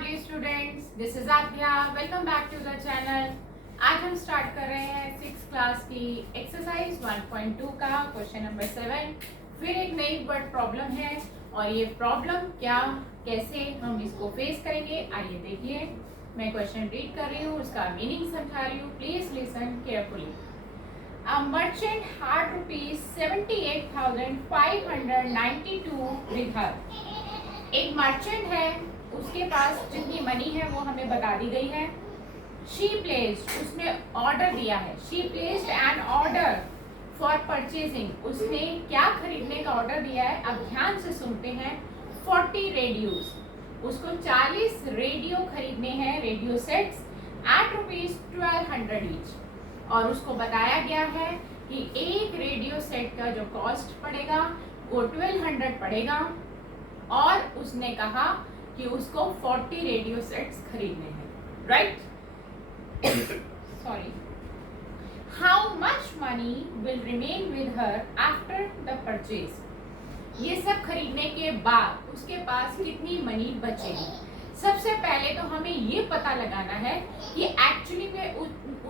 Dear students, this is Aadhya. Welcome back to the channel. आज हम start कर रहे हैं 6th क्लास की एक्सरसाइज 1.2 का क्वेश्चन नंबर 7। फिर एक नई वर्ड प्रॉब्लम है और ये प्रॉब्लम क्या कैसे हम इसको फेस करेंगे, आइए देखिए। मैं क्वेश्चन रीड कर रही हूँ, उसका मीनिंग समझा रही हूँ, please listen carefully. A merchant had rupees 78,592 with her. एक मर्चेंट है, उसके पास जितनी मनी है वो हमें बता दी गई है। She placed, उसने ऑर्डर दिया है। She placed an order for purchasing, उसने क्या खरीदने का ऑर्डर दिया है। अब ध्यान से सुनते हैं। 40 रेडियोज, उसको 40 रेडियो खरीदने हैं, radio sets at rupees 1200 each। और उसको बताया गया है कि एक रेडियो सेट का जो कॉस्ट पड़ेगा वो 1200 पड़ेगा और उसने कहा कि उसको 40 रेडियो सेट्स खरीदने हैं, right? Sorry. How much money will remain with her after the purchase, ये सब खरीदने के बाद उसके पास कितनी मनी बचेगी। सबसे पहले तो हमें ये पता लगाना है कि एक्चुअली में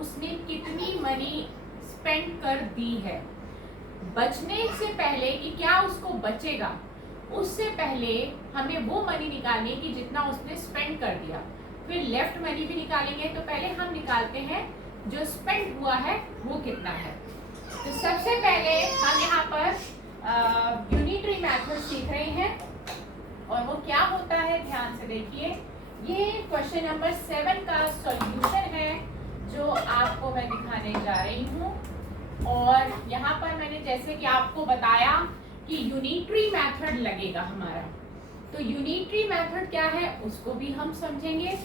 उसने कितनी मनी स्पेंड कर दी है। बचने से पहले कि क्या उसको बचेगा, उससे पहले हमें वो मनी निकालनी है कि जितना उसने स्पेंड कर दिया। फिर लेफ्ट मनी भी निकालेंगे, तो पहले हम निकालते हैं जो स्पेंड हुआ है वो कितना है। तो सबसे पहले हम यहाँ पर यूनिटरी मेथड सीख रहे हैं और वो क्या होता है, ध्यान से देखिए। ये क्वेश्चन नंबर 7 का सॉल्यूशन है जो आपको मैं दिखाने जा रही हूँ। और यहाँ पर मैंने जैसे कि आपको बताया कि यूनिटरी मेथड लगेगा हमारा, तो यूनिटरी मेथड क्या है उसको भी हम समझेंगे।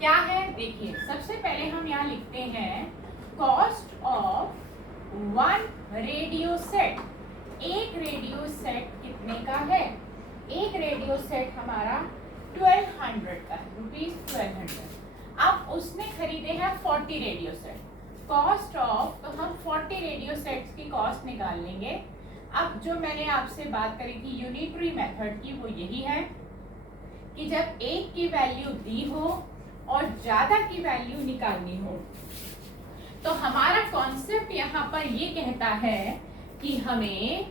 क्या है देखिए, सबसे पहले हम यहाँ लिखते हैं कॉस्ट ऑफ 1 रेडियो सेट। एक रेडियो सेट कितने का है? एक रेडियो सेट हमारा 1200 का है, ₹1200। अब उसने खरीदे हैं 40 रेडियो सेट। कॉस्ट ऑफ, तो हम 40 रेडियो सेट्स की कॉस्ट निकाल लेंगे। अब जो मैंने आपसे बात करी थी यूनिटरी मेथड की, वो यही है कि जब एक की वैल्यू दी हो और ज्यादा की वैल्यू निकालनी हो, तो हमारा कॉन्सेप्ट यहाँ पर ये कहता है कि हमें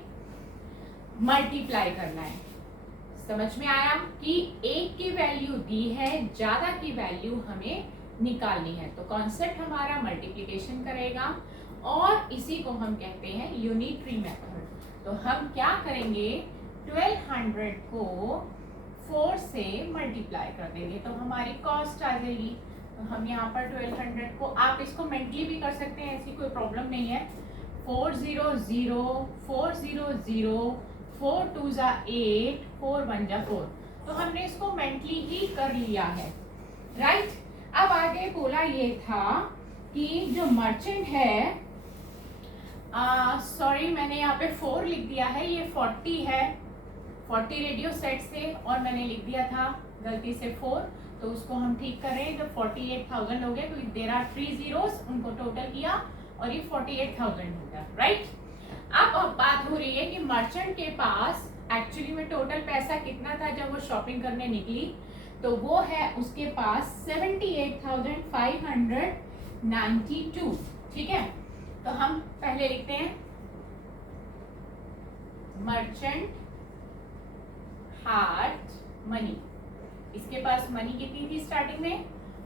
मल्टीप्लाई करना है। समझ में आया कि एक की वैल्यू दी है, ज्यादा की वैल्यू हमें निकालनी है, तो कॉन्सेप्ट हमारा मल्टीप्लिकेशन करेगा और इसी को हम कहते हैं यूनिटरी मेथड। तो हम क्या करेंगे, 1200 को 4 से मल्टीप्लाई कर देंगे तो हमारी कॉस्ट आ जाएगी। तो हम यहाँ पर 1200 को, आप इसको मेंटली भी कर सकते हैं, ऐसी कोई प्रॉब्लम नहीं है। 400 400 4 2 जा 8 4 1 जा 4, तो हमने इसको मेंटली ही कर लिया है, राइट? अब आगे बोला ये था कि जो मर्चेंट है, सॉरी मैंने यहाँ पे 4 लिख दिया है, ये 40 है। 40 रेडियो सेट्स थे और मैंने लिख दिया था गलती से 4, तो उसको हम ठीक कर रहे हैं। तो 48,000 हो गए, तो देयर आर 3 zeros, उनको टोटल किया और ये 48,000 हो गया, राइट? अब बात हो रही है कि मर्चेंट के पास एक्चुअली में टोटल पैसा कितना था जब वो शॉपिंग करने निकली, तो वो है उसके पास 78,592, ठीक है? तो हम पहले लिखते हैं मर्चेंट हैड मनी। इसके पास मनी कितनी थी स्टार्टिंग में,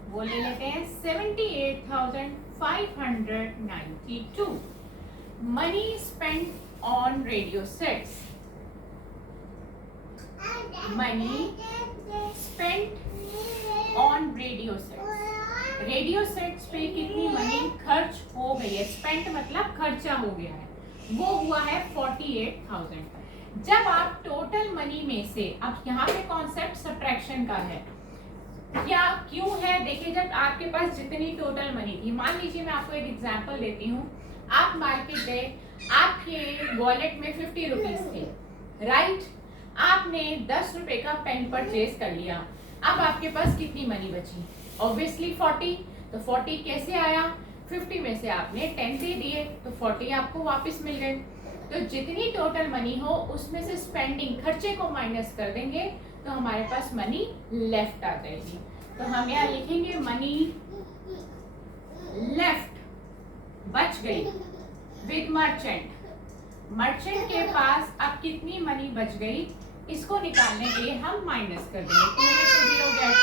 वो ले लेते हैं 78,592। Money spent on radio sets, money spent on radio sets. Radio sets पे कितनी मनी खर्च हो गई है, स्पेंट मतलब खर्चा हो गया है, वो हुआ है 48,000। जब आप टोटल मनी में से, अब यहाँ पे कॉन्सेप्ट सब्ट्रैक्शन का है, क्या क्यों है देखिए। जब आपके पास जितनी टोटल मनी थी, मान लीजिए मैं आपको एक एग्जांपल देती हूँ, आप मार्केट गए, आपके वॉलेट में 50 रुपीज थे, राइट? आपने 10 रुपए का पेन परचेज कर लिया। अब आपके पास कितनी मनी बची? ऑब्वियसली 40। तो 40 कैसे आया? 50 में से आपने 10 दे दिए तो 40 आपको वापस मिल गए। तो जितनी टोटल मनी हो उसमें से स्पेंडिंग, खर्चे को माइनस कर देंगे तो हमारे पास मनी लेफ्ट आ जाएगी। तो हम यहाँ लिखेंगे मनी लेफ्ट, बच गई, विद मर्चेंट। मर्चेंट के पास अब कितनी मनी बच गई, इसको निकालने के लिए हम माइनस कर देंगे। 2 में से 0 गया 2,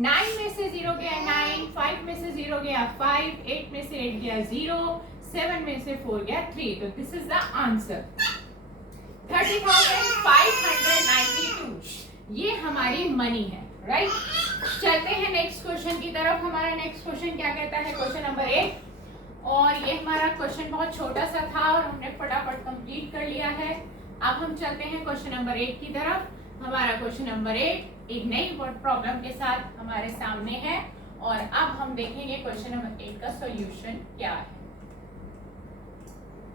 9 में से 0 गया 9, 5 में से 0 गया 5, 8 में से 8 गया 0, 7 में से 4 गया 3। तो दिस इज द आंसर 30,592। ये हमारी मनी है, राइट। चलते हैं नेक्स्ट क्वेश्चन की तरफ। हमारा नेक्स्ट क्वेश्चन क्या कहता है, क्वेश्चन नंबर 1। और ये हमारा क्वेश्चन बहुत छोटा सा था और हमने फटाफट कंप्लीट कर लिया है। अब हम चलते हैं क्वेश्चन नंबर 1 की तरफ। हमारा क्वेश्चन नंबर 1 एक नई प्रॉब्लम के साथ हमारे सामने है और अब हम देखेंगे क्वेश्चन नंबर 1 का सॉल्यूशन क्या है।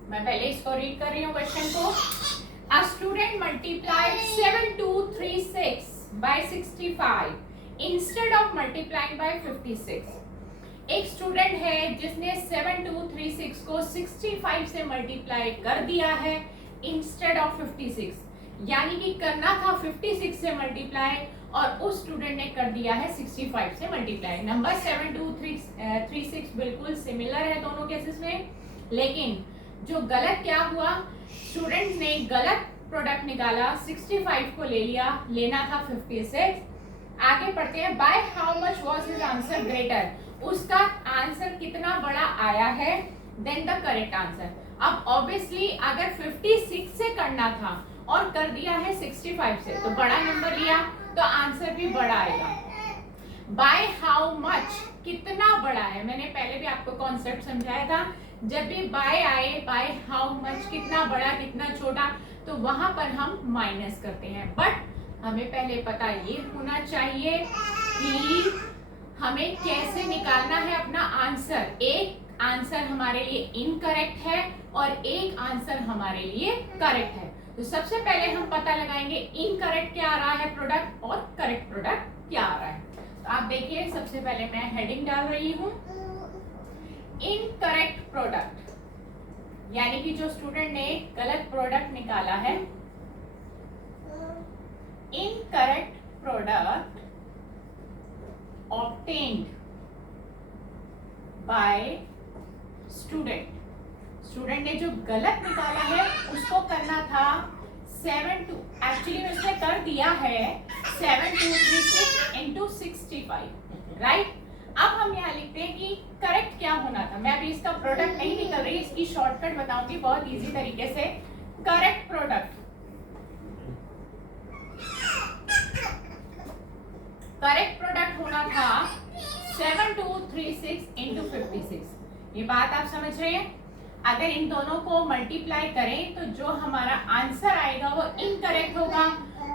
मैं पहले इसको रीड कर रही हूँ क्वेश्चन को। A student multiplied 7236 by 65 instead of multiplying by 56। एक स्टूडेंट है जिसने 7236 को 65 से मल्टीप्लाई कर दिया है इंस्टेड ऑफ 56, यानी कि करना था 56 से मल्टीप्लाई और उस स्टूडेंट ने कर दिया है 65 से मल्टीप्लाई। नंबर 7236 बिल्कुल सिमिलर है दोनों केसेस में, लेकिन जो गलत क्या हुआ, स्टूडेंट ने गलत प्रोडक्ट निकाला, 65 को ले लिया, लेना था 56। आगे पढ़ते हैं। By how much was his answer greater, उसका आंसर कितना बड़ा आया है देन द करेक्ट आंसर। अब ऑब्वियसली अगर 56 से करना था और कर दिया है 65 से, तो बड़ा नंबर लिया तो आंसर भी बड़ा आएगा। बाय हाउ मच, कितना बड़ा है, मैंने पहले भी आपको कॉन्सेप्ट समझाया था। जब भी बाय आए, बाय हाउ मच, कितना बड़ा कितना छोटा, तो वहां पर हम माइनस करते हैं। बट हमें पहले पता ये होना चाहिए कि हमें कैसे निकालना है अपना आंसर। एक आंसर हमारे लिए इनकरेक्ट है और एक आंसर हमारे लिए करेक्ट है। तो सबसे पहले हम पता लगाएंगे इनकरेक्ट क्या आ रहा है प्रोडक्ट और करेक्ट प्रोडक्ट क्या आ रहा है। तो आप देखिए, सबसे पहले मैं हेडिंग डाल रही हूँ इनकरेक्ट प्रोडक्ट, यानी कि जो स्टूडेंट ने गलत प्रोडक्ट निकाला है, incorrect product obtained by student। Student ने जो गलत निकाला है उसको करना था 7 एक्चुअली उसने कर दिया है 7236 into 65, राइट। अब हम यहाँ लिखते हैं कि करेक्ट क्या होना था। मैं अभी इसका प्रोडक्ट नहीं निकल रही, इसकी शॉर्टकट बताऊंगी बहुत इजी तरीके से। करेक्ट प्रोडक्ट होना था 7236 into 56। ये बात आप समझ रहे हैं। अगर इन दोनों को मल्टीप्लाई करें तो जो हमारा आंसर आएगा वो इनकरेक्ट होगा,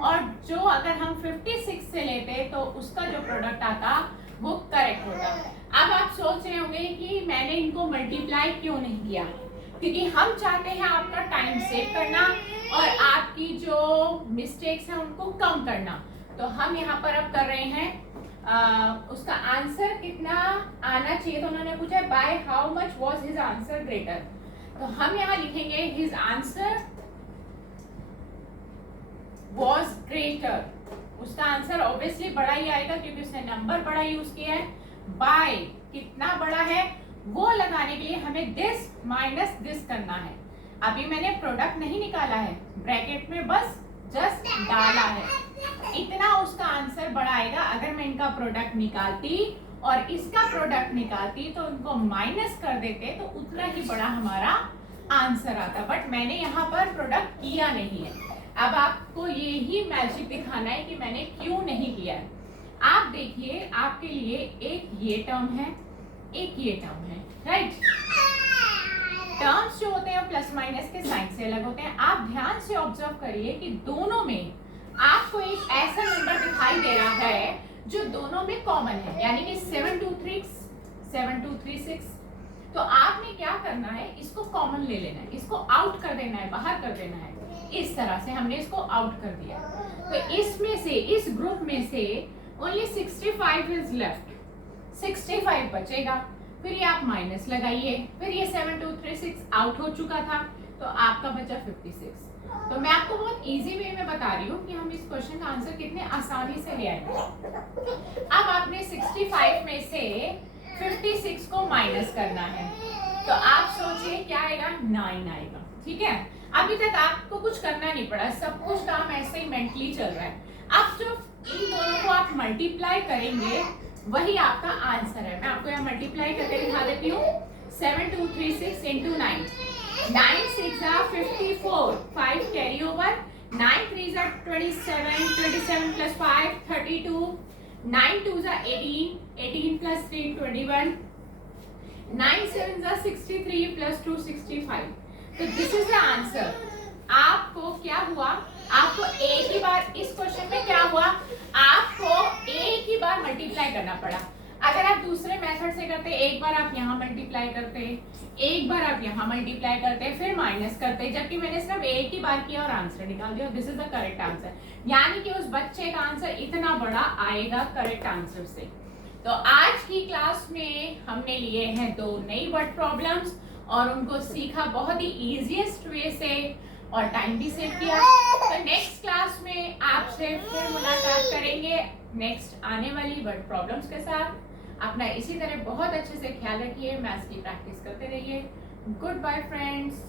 और जो अगर हम 56 से लेते तो उसका जो प्रोडक्ट आता वो करेक्ट होता। अब आप सोच रहे होंगे कि मैंने इनको मल्टीप्लाई क्यों नहीं किया, क्योंकि हम चाहते हैं आपका टाइम सेव करना और आपकी जो मिस्टेक्स हैं उनको कम करना। तो हम यहाँ पर अब कर रहे हैं उसका आंसर कितना आना चाहिए। तो उन्होंने पूछा by how much was his answer greater, तो हम यहाँ लिखेंगे हिज आंसर वाज ग्रेटर। उसका आंसर ऑब्वियसली बड़ा ही आएगा क्योंकि उसने नंबर बड़ा यूज किया है। बाय कितना बड़ा है वो लगाने के लिए हमें दिस माइनस दिस करना है। अभी मैंने प्रोडक्ट नहीं निकाला है, ब्रैकेट में बस जस्ट डाला है, इतना उसका आंसर बड़ा आएगा। अगर मैं इनका प्रोडक्ट निकालती और इसका प्रोडक्ट निकालती तो उनको माइनस कर देते तो उतना ही बड़ा हमारा आंसर आता, बट मैंने यहाँ पर प्रोडक्ट किया नहीं है। अब आपको यही मैजिक दिखाना है कि मैंने क्यों नहीं किया है। आप देखिए, आपके लिए एक ये टर्म है, एक ये टर्म है, राइट। टर्म्स जो होते हैं प्लस माइनस के साइन से अलग होते हैं। आप ध्यान से ऑब्जर्व करिए कि दोनों में आपको एक ऐसा नंबर दिखाई दे रहा है जो दोनों में कॉमन है, यानी कि 7236। तो आपने क्या करना है, इसको कॉमन ले लेना है, इसको आउट कर देना है, बाहर कर देना है। इस तरह से हमने इसको आउट कर दिया। तो इसमें से, इस ग्रुप में से ओनली 65 इज लेफ्ट, 65 बचेगा। फिर ये आप माइनस लगाइए, फिर ये 7236 आउट हो चुका था तो आपका बचा 56। तो मैं आपको बहुत इजी वे में बता रही हूँ कि हम इस क्वेश्चन का आंसर कितने आसानी से ले आएंगे। अब आप से 56 को माइनस करना है, तो आप सोचिए क्या आएगा, 9 आएगा। ठीक है, अभी तक आपको कुछ करना नहीं पड़ा, सब कुछ काम ऐसे ही मेंटली चल रहा है। अब जो इन दोनों को आप मल्टीप्लाई करेंगे वही आपका आंसर है। मैं आपको यहाँ मल्टीप्लाई करके दिखा देती हूँ। 7236 into 9, 9 6 are 54, 5 carry over, 9 3 are 27, 27 plus 5 32, 9 2 are 18, 18 plus 3 21, 9 7 are 63 plus 2 65। तो दिस इज द आंसर। आपको क्या हुआ, आपको एक ही बार इस क्वेश्चन में क्या हुआ, आपको एक ही बार मल्टीप्लाई करना पड़ा। अगर आप दूसरे मेथड से करते, एक बार आप यहाँ मल्टीप्लाई करते, एक बार आप यहाँ मल्टीप्लाई करते, फिर माइनस करते, जबकि मैंने सिर्फ एक ही बार किया और आंसर निकाल दिया। This is the correct answer, यानी कि उस बच्चे का आंसर इतना बड़ा आएगा करेक्ट आंसर से। तो आज की क्लास में हमने लिए हैं 2 नई वर्ड प्रॉब्लम्स और उनको सीखा बहुत ही इजीएस्ट वे से और टाइम भी सेव किया। तो नेक्स्ट क्लास में आपसे फिर मुलाकात करेंगे नेक्स्ट आने वाली वर्ड प्रॉब्लम्स के साथ। अपना इसी तरह बहुत अच्छे से ख्याल रखिए, मैथ्स की प्रैक्टिस करते रहिए। Good bye friends.